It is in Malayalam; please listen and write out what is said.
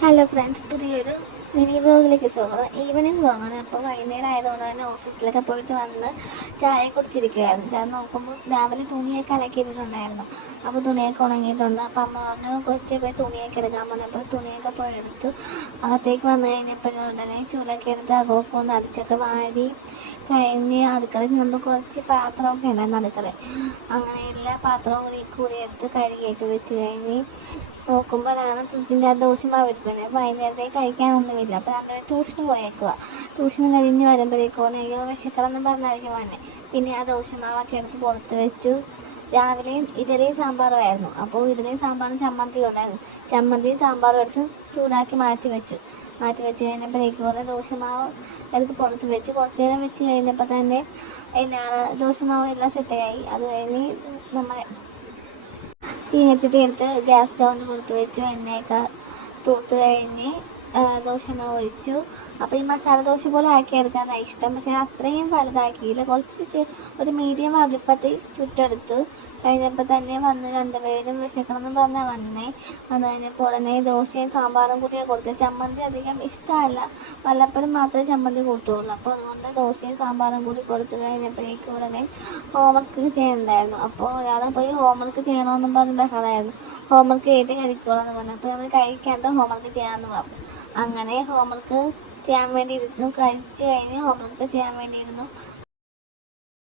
ഹലോ ഫ്രണ്ട്സ്, പുതിയൊരു മിനി വ്ളോഗിലേക്ക് സ്വാഗതം. ഈവനിങ് വ്ളോഗാണ്. അപ്പോൾ വൈകുന്നേരം ആയതുകൊണ്ട് തന്നെ ഓഫീസിലൊക്കെ പോയിട്ട് വന്ന് ചായ കുടിച്ചിരിക്കുകയായിരുന്നു. ചായ നോക്കുമ്പോൾ രാവിലെ തുണിയൊക്കെ അലക്കിയിട്ടുണ്ടായിരുന്നു. അപ്പോൾ തുണിയൊക്കെ ഉണങ്ങിയിട്ടുണ്ട്. അപ്പോൾ അമ്മ പറഞ്ഞു കുറച്ച് പോയി തുണിയൊക്കെ എടുക്കാൻ പറഞ്ഞു. അപ്പോൾ തുണിയൊക്കെ പോയി എടുത്തു. അകത്തേക്ക് വന്നു കഴിഞ്ഞപ്പോൾ ഉടനെ ചൂലൊക്കെ എടുത്ത് അകമൊക്കെ ഒന്ന് അടിച്ചൊക്കെ വാരി കഴിഞ്ഞ് അടുക്കളയിൽ ചെന്നപ്പോൾ കുറച്ച് പാത്രമൊക്കെ ഉണ്ടായിരുന്നു അടുക്കളയിൽ. അങ്ങനെ എല്ലാ പാത്രവും കൂടി എടുത്ത് കഴുകിയൊക്കെ വെച്ച് കഴിഞ്ഞ് നോക്കുമ്പോഴാണ് ഫ്രിഡ്ജിൻ്റെ ആ ദോശമാവ് ഇരിക്കുന്നത്. വൈകുന്നേരത്തേക്ക് കഴിക്കാനൊന്നുമില്ല. അപ്പോൾ രണ്ടുപേരും ട്യൂഷന് പോയേക്കുക. ട്യൂഷന് കഴിഞ്ഞ് വരുമ്പോഴേക്കും അയ്യോ വിശക്കണമെന്ന് പറഞ്ഞായിരിക്കും വന്നെ. പിന്നെ ആ ദോശമാവൊക്കെ എടുത്ത് പുറത്ത് വെച്ചു. രാവിലെയും ഇഡലിയും സാമ്പാറുമായിരുന്നു. അപ്പോൾ ഇഡലിയും സാമ്പാറും ചമ്മന്തിയും ഉണ്ടായിരുന്നു. ചമ്മന്തിയും സാമ്പാറും എടുത്ത് ചൂടാക്കി മാറ്റി വെച്ച് കഴിഞ്ഞപ്പോഴേക്കും ദോശമാവ് എടുത്ത് പുറത്ത് വെച്ച് കുറച്ച് നേരം വെച്ച് കഴിഞ്ഞപ്പോൾ തന്നെ ദോശമാവ് എല്ലാം സെറ്റായി. അത് കഴിഞ്ഞ് നമ്മളെ ചീനച്ചട്ടി എടുത്ത് ഗ്യാസ് സ്റ്റൗവിന് കൊടുത്ത് വെച്ചു. എണ്ണയൊക്കെ തൂത്ത് കഴിഞ്ഞ് ദോശമാവ് ഒഴിച്ചു. അപ്പോൾ ഈ മസാല ദോശ പോലെ ആക്കിയെടുക്കാനാണ് ഇഷ്ടം. പക്ഷേ അത്രയും വലുതാക്കിയില്ല. കുറച്ച് ഒരു മീഡിയം വലുപ്പത്തിൽ ചുട്ടെടുത്തു. കഴിഞ്ഞപ്പോൾ തന്നെ വന്ന് രണ്ടുപേരും വിശക്കണമെന്ന് പറഞ്ഞാൽ വന്നേ. അത് കഴിഞ്ഞപ്പോൾ ഉടനെ ദോശയും സാമ്പാറും കൂടിയാണ് കൊടുത്തത്. ചമ്മന്തി അധികം ഇഷ്ടമല്ല, വല്ലപ്പോഴും മാത്രമേ ചമ്മന്തി കൂട്ടുകയുള്ളൂ. അപ്പോൾ അതുകൊണ്ട് ദോശയും സാമ്പാറും കൂടി കൊടുത്തു കഴിഞ്ഞപ്പോഴേക്കും ഉടനെ ഹോംവർക്ക് ചെയ്യാനുണ്ടായിരുന്നു. അപ്പോൾ ഒരാൾ പോയി ഹോംവർക്ക് ചെയ്യണമെന്നും പറഞ്ഞ് ബഹളമായിരുന്നു. ഹോംവർക്ക് ചെയ്തിട്ട് കഴിക്കുള്ളൂ പറഞ്ഞു. അപ്പോൾ നമ്മൾ കഴിക്കാണ്ട് ഹോംവർക്ക് ചെയ്യാമെന്ന് പറഞ്ഞു. അങ്ങനെ ഹോംവർക്ക് ചെയ്യാൻ വേണ്ടി ഇരുന്നു. കഴിച്ച് കഴിഞ്ഞ് ഹോംവർക്ക് ചെയ്യാൻ വേണ്ടി ഇരുന്നു.